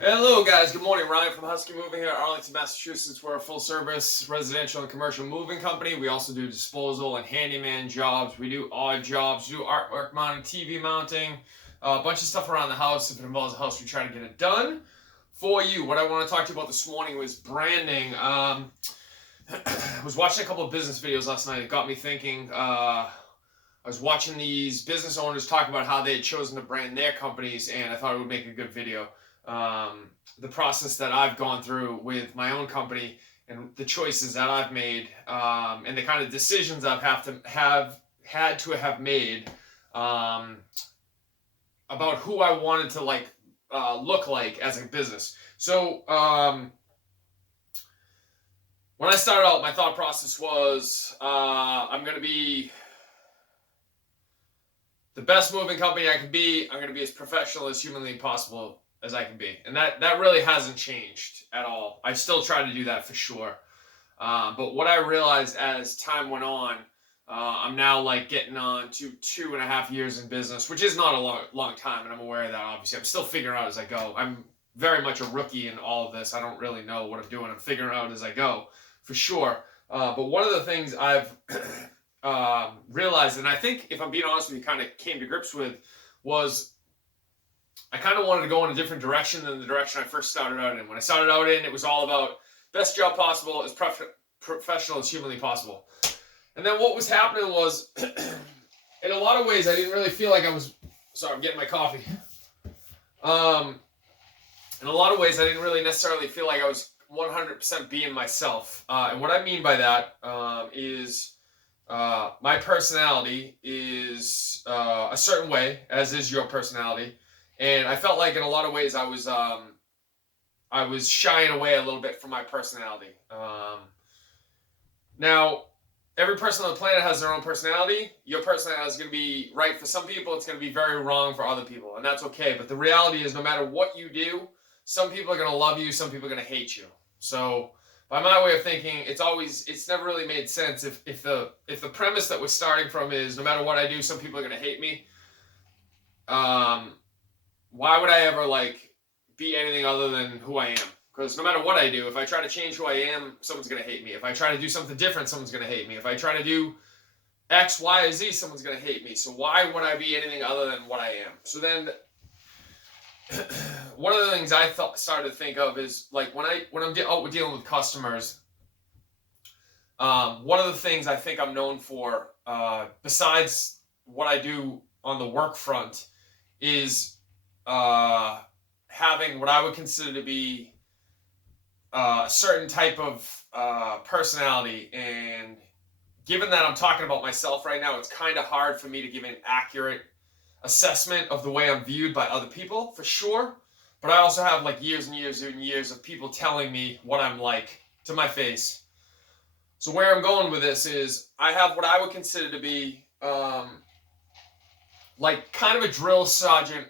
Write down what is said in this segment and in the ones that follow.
Hello guys, good morning. Ryan from Husky Moving here, Arlington, Massachusetts. We're a full service residential and commercial moving company. We also do disposal and handyman jobs. We do odd jobs, we do artwork mounting, TV mounting, a bunch of stuff around the house. If it involves a house, we try to get it done for you. What I want to talk to you about this morning was branding. I was watching a couple of business videos last night. It got me thinking. I was watching these business owners talk about how they had chosen to brand their companies, and I thought it would make a good video. The process that I've gone through with my own company and the choices that I've made, and the kind of decisions I've had to have made, about who I wanted to look like as a business. So when I started out, my thought process was I'm going to be the best moving company I can be. I'm going to be as professional as humanly possible as I can be. And that really hasn't changed at all. I still try to do that for sure. But what I realized as time went on, I'm now like getting on to 2.5 years in business, which is not a long time. And I'm aware of that, obviously. I'm still figuring out as I go. I'm very much a rookie in all of this. I don't really know what I'm doing. I'm figuring out as I go for sure. But one of the things I've realized, and I think if I'm being honest with you, kind of came to grips with, was I kind of wanted to go in a different direction than the direction I first started out in. When I started out in, it was all about best job possible, as professional as humanly possible. And then what was happening was, in a lot of ways, I didn't really feel like I was. Sorry, I'm getting my coffee. In a lot of ways, I didn't really necessarily feel like I was 100% being myself. And what I mean by that is my personality is a certain way, as is your personality. And I felt like in a lot of ways I was shying away a little bit from my personality. Now, every person on the planet has their own personality. Your personality is going to be right for some people. It's going to be very wrong for other people, and that's okay. But the reality is, no matter what you do, some people are going to love you. Some people are going to hate you. So, by my way of thinking, it's never really made sense if the premise that we're starting from is no matter what I do, some people are going to hate me. Why would I ever be anything other than who I am? Because no matter what I do, if I try to change who I am, someone's going to hate me. If I try to do something different, someone's going to hate me. If I try to do X, Y, or Z, someone's going to hate me. So why would I be anything other than what I am? So then, one of the things I started to think of is when I'm dealing with customers. One of the things I think I'm known for, besides what I do on the work front, is having what I would consider to be a certain type of personality. And given that I'm talking about myself right now, it's kind of hard for me to give an accurate assessment of the way I'm viewed by other people, for sure. But I also have years and years and years of people telling me what I'm like to my face. So where I'm going with this is I have what I would consider to be kind of a drill sergeant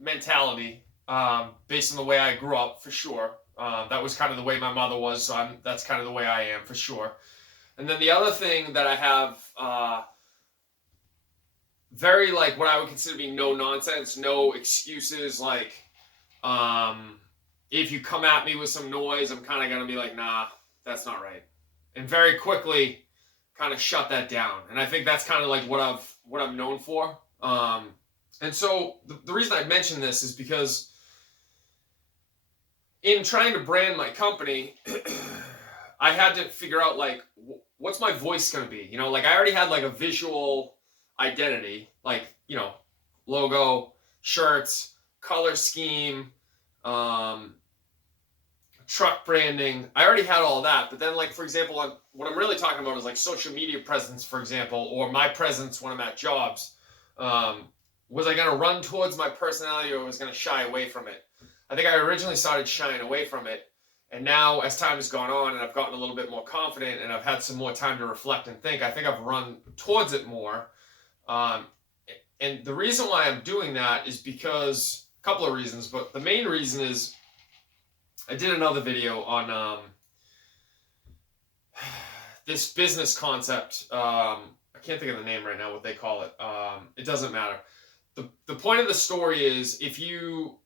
mentality, based on the way I grew up, for sure. That was kind of the way my mother was, so that's kind of the way I am, for sure. And then the other thing that I have, very what I would consider to be no nonsense, no excuses. If you come at me with some noise, I'm kind of gonna be like, nah, that's not right, and very quickly kind of shut that down. And I think that's kind of what I'm known for. And so the reason I mention this is because in trying to brand my company, I had to figure out what's my voice going to be. I already had a visual identity, logo, shirts, color scheme, truck branding. I already had all that. But then for example, what I'm really talking about is social media presence, for example, or my presence when I'm at jobs. Was I going to run towards my personality, or was I going to shy away from it? I think I originally started shying away from it. And now, as time has gone on and I've gotten a little bit more confident and I've had some more time to reflect and think, I think I've run towards it more. And the reason why I'm doing that is because, a couple of reasons, but the main reason is I did another video on this business concept. I can't think of the name right now, what they call it. It doesn't matter. The point of the story is if you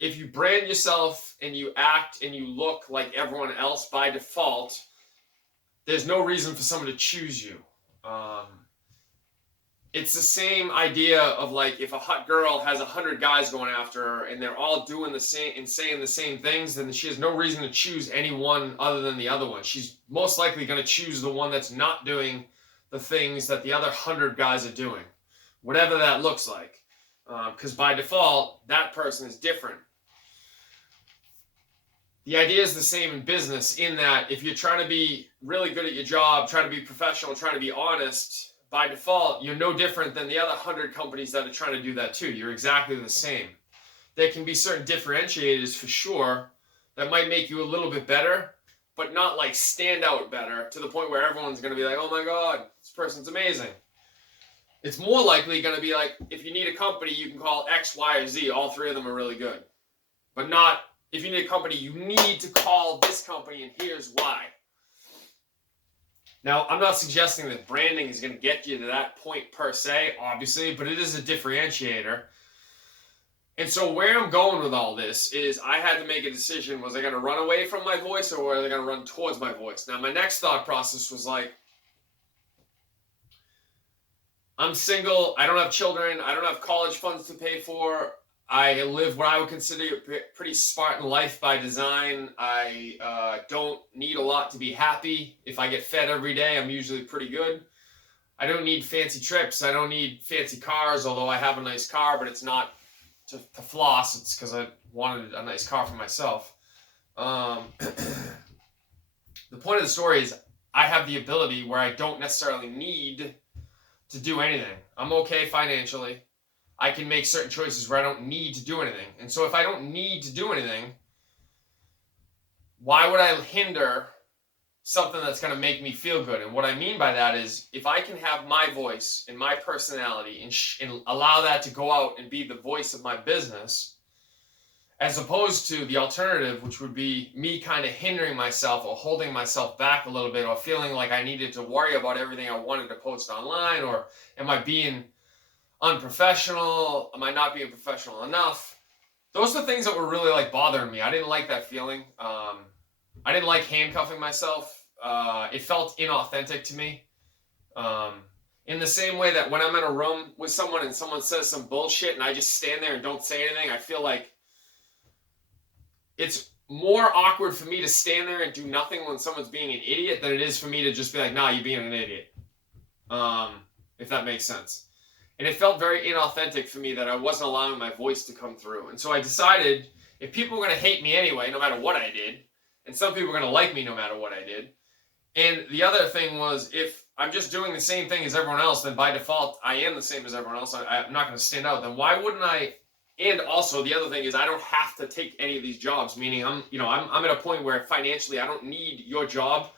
if you brand yourself and you act and you look like everyone else by default, there's no reason for someone to choose you. It's the same idea of like if a hot girl has 100 guys going after her and they're all doing the same and saying the same things, then she has no reason to choose any one other than the other one. She's most likely going to choose the one that's not doing the things that the other 100 guys are doing, whatever that looks like. Because by default, that person is different. The idea is the same in business in that if you're trying to be really good at your job, trying to be professional, trying to be honest, by default, you're no different than the other 100 companies that are trying to do that too. You're exactly the same. There can be certain differentiators for sure that might make you a little bit better, but not like stand out better to the point where everyone's going to be like, oh my God, this person's amazing. It's more likely going to be like, if you need a company, you can call X, Y, or Z. All three of them are really good. But not, if you need a company, you need to call this company and here's why. Now, I'm not suggesting that branding is going to get you to that point per se, obviously, but it is a differentiator. And so where I'm going with all this is I had to make a decision. Was I going to run away from my voice or was I going to run towards my voice? Now, my next thought process was like, I'm single. I don't have children. I don't have college funds to pay for. I live what I would consider a pretty Spartan life by design. I don't need a lot to be happy. If I get fed every day, I'm usually pretty good. I don't need fancy trips. I don't need fancy cars, although I have a nice car, but it's not to floss. It's because I wanted a nice car for myself. The point of the story is I have the ability where I don't necessarily need to do anything. I'm okay financially. I can make certain choices where I don't need to do anything. And so if I don't need to do anything, why would I hinder something that's going to make me feel good? And what I mean by that is if I can have my voice and my personality and allow that to go out and be the voice of my business, as opposed to the alternative, which would be me kind of hindering myself or holding myself back a little bit or feeling like I needed to worry about everything I wanted to post online, or am I being unprofessional? Am I not being professional enough? Those are the things that were really like bothering me. I didn't like that feeling. I didn't like handcuffing myself. It felt inauthentic to me. In the same way that when I'm in a room with someone and someone says some bullshit and I just stand there and don't say anything, I feel like it's more awkward for me to stand there and do nothing when someone's being an idiot than it is for me to just be like, nah, you're being an idiot. If that makes sense. And it felt very inauthentic for me that I wasn't allowing my voice to come through. And so I decided if people were going to hate me anyway, no matter what I did, and some people were going to like me no matter what I did. And the other thing was, if I'm just doing the same thing as everyone else, then by default, I am the same as everyone else. I'm not going to stand out. Then why wouldn't I? And also the other thing is I don't have to take any of these jobs, meaning I'm at a point where financially I don't need your job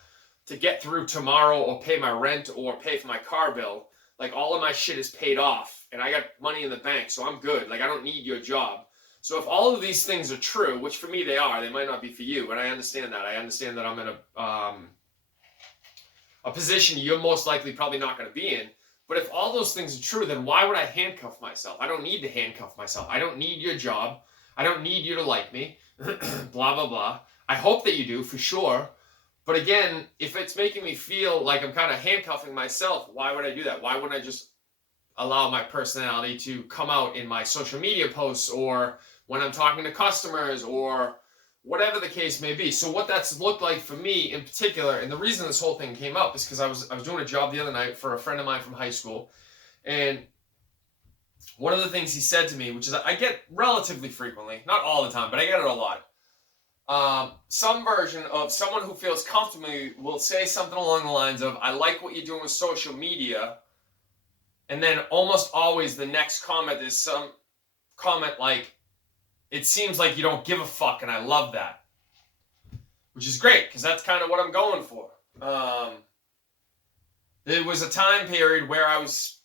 to get through tomorrow or pay my rent or pay for my car bill. Like all of my shit is paid off and I got money in the bank, so I'm good. Like I don't need your job. So if all of these things are true, which for me they are, they might not be for you, but I understand that. I understand that I'm in a position you're most likely probably not going to be in. But if all those things are true, then why would I handcuff myself? I don't need to handcuff myself. I don't need your job. I don't need you to like me. Blah, blah, blah. I hope that you do, for sure. But again, if it's making me feel like I'm kind of handcuffing myself, why would I do that? Why wouldn't I just allow my personality to come out in my social media posts or when I'm talking to customers or whatever the case may be? So what that's looked like for me in particular, and the reason this whole thing came up is because I was doing a job the other night for a friend of mine from high school, and one of the things he said to me, which is I get relatively frequently, not all the time, but I get it a lot. Some version of someone who feels comfortable will say something along the lines of, I like what you're doing with social media. And then almost always the next comment is some comment like, it seems like you don't give a fuck, and I love that. Which is great, because that's kind of what I'm going for. There was a time period where I was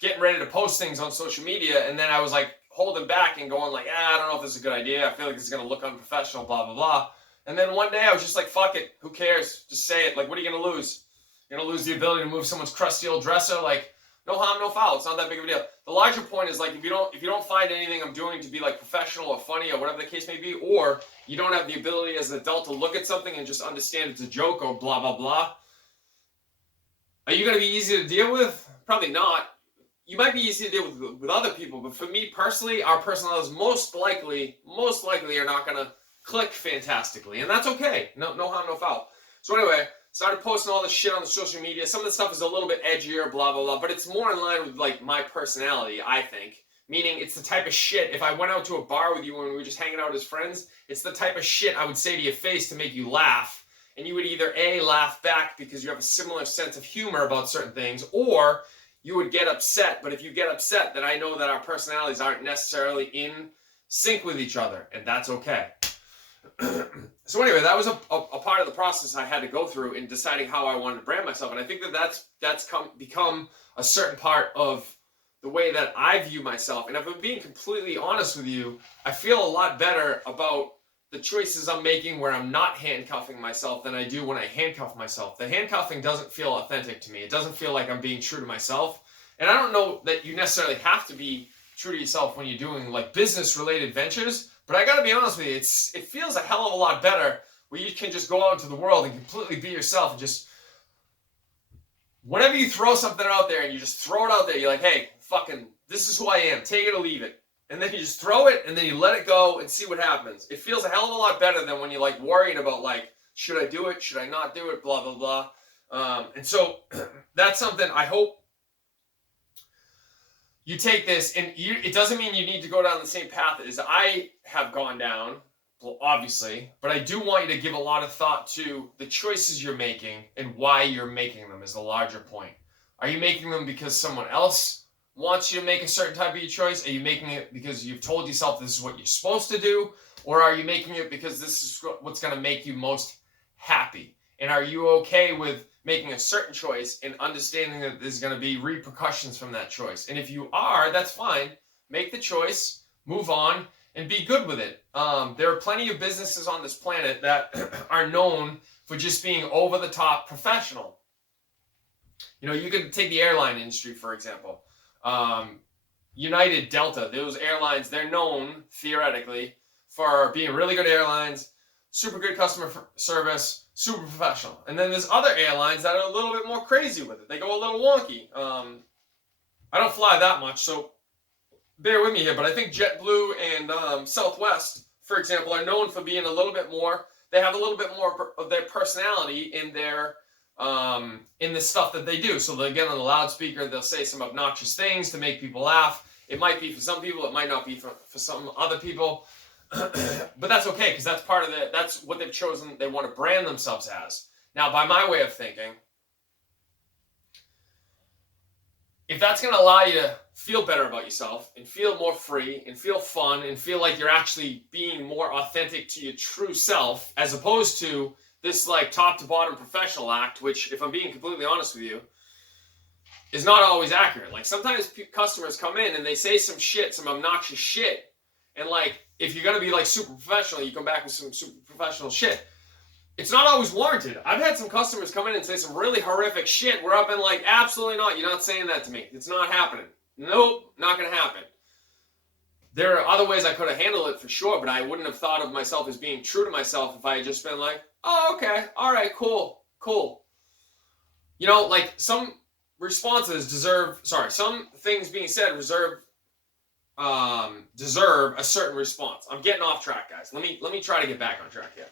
getting ready to post things on social media, and then I was like holding back and going like, I don't know if this is a good idea. I feel like this is going to look unprofessional, blah, blah, blah. And then one day I was just like, fuck it. Who cares? Just say it. Like, what are you going to lose? You're going to lose the ability to move someone's crusty old dresser? Like, no harm, no foul. It's not that big of a deal. The larger point is like if you don't find anything I'm doing to be like professional or funny or whatever the case may be, or you don't have the ability as an adult to look at something and just understand it's a joke or blah blah blah, are you going to be easy to deal with? Probably not. You might be easy to deal with other people, but for me personally, our personalities most likely are not going to click fantastically, and that's okay. No harm, no foul. So anyway, started posting all this shit on the social media. Some of the stuff is a little bit edgier, blah blah blah, but it's more in line with like my personality, I think. Meaning, it's the type of shit. If I went out to a bar with you when we were just hanging out as friends, it's the type of shit I would say to your face to make you laugh. And you would either A, laugh back because you have a similar sense of humor about certain things, or you would get upset. But if you get upset, then I know that our personalities aren't necessarily in sync with each other, and that's okay. So anyway, that was a part of the process I had to go through in deciding how I wanted to brand myself. And I think that's become a certain part of the way that I view myself. And if I'm being completely honest with you, I feel a lot better about the choices I'm making where I'm not handcuffing myself than I do when I handcuff myself. The handcuffing doesn't feel authentic to me. It doesn't feel like I'm being true to myself. And I don't know that you necessarily have to be true to yourself when you're doing like business related ventures, but I gotta be honest with you, it feels a hell of a lot better where you can just go out into the world and completely be yourself and just, whenever you throw something out there and you just throw it out there, you're like, hey, fucking, this is who I am, take it or leave it. And then you just throw it and then you let it go and see what happens. It feels a hell of a lot better than when you're like worrying about like, should I do it? Should I not do it? Blah, blah, blah. And so that's something I hope you take this, and it doesn't mean you need to go down the same path as I have gone down, well, obviously, but I do want you to give a lot of thought to the choices you're making and why you're making them is the larger point. Are you making them because someone else wants you to make a certain type of choice? Are you making it because you've told yourself this is what you're supposed to do? Or are you making it because this is what's going to make you most happy? And are you okay with making a certain choice and understanding that there's going to be repercussions from that choice? And if you are, that's fine. Make the choice, move on, and be good with it. There are plenty of businesses on this planet that are known for just being over-the-top professional. You know, you could take the airline industry, for example. United, Delta, those airlines, they're known, theoretically, for being really good airlines, super good customer service, super professional. And then there's other airlines that are a little bit more crazy with it. They go a little wonky. I don't fly that much, so bear with me here, but I think JetBlue and Southwest, for example, are known for being a little bit more, they have a little bit more of their personality in their in the stuff that they do. So they'll get on the loudspeaker, they'll say some obnoxious things to make people laugh. It might be for some people, it might not be for some other people. But that's okay, because that's part of that's what they've chosen, they want to brand themselves as. Now, by my way of thinking, if that's going to allow you to feel better about yourself and feel more free and feel fun and feel like you're actually being more authentic to your true self, as opposed to this like top to bottom professional act, which, if I'm being completely honest with you, is not always accurate. Like sometimes customers come in and they say some shit, some obnoxious shit, and like if you're gonna be like super professional, you come back with some super professional shit. It's not always warranted. I've had some customers come in and say some really horrific shit where I've been like, absolutely not, you're not saying that to me. It's not happening. Nope, not gonna happen. There are other ways I could have handled it for sure, but I wouldn't have thought of myself as being true to myself if I had just been like, oh, okay, all right, cool. You know, like some responses some things being said deserve a certain response. I'm getting off track, guys. Let me try to get back on track here.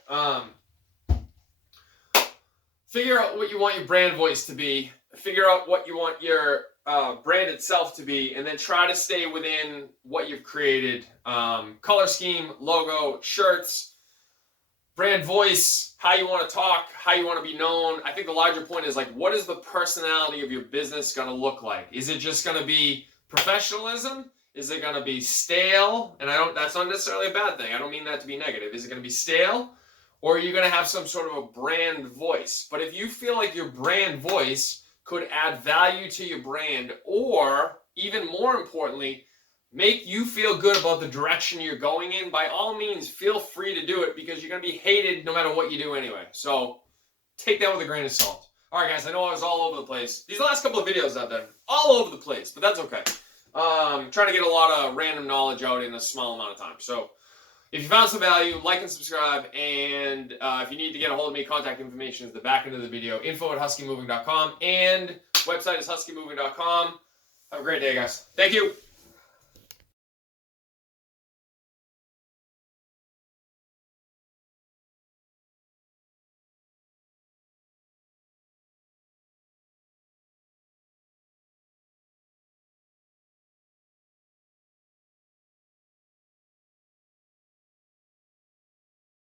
Figure out what you want your brand voice to be. Figure out what you want your brand itself to be, and then try to stay within what you've created. Color scheme, logo, shirts, brand voice, how you want to talk, how you want to be known. I think the larger point is like, what is the personality of your business going to look like? Is it just going to be professionalism? Is it going to be stale? And that's not necessarily a bad thing. I don't mean that to be negative. Is it going to be stale? Or are you going to have some sort of a brand voice? But if you feel like your brand voice could add value to your brand, or even more importantly, make you feel good about the direction you're going in, by all means, feel free to do it, because you're going to be hated no matter what you do anyway. So take that with a grain of salt. All right, guys, I know I was all over the place. These last couple of videos I've done, all over the place, but that's okay. Trying to get a lot of random knowledge out in a small amount of time. So if you found some value, like and subscribe, and if you need to get a hold of me, contact information is the back end of the video, info@huskymoving.com, and website is huskymoving.com. Have a great day, guys. Thank you.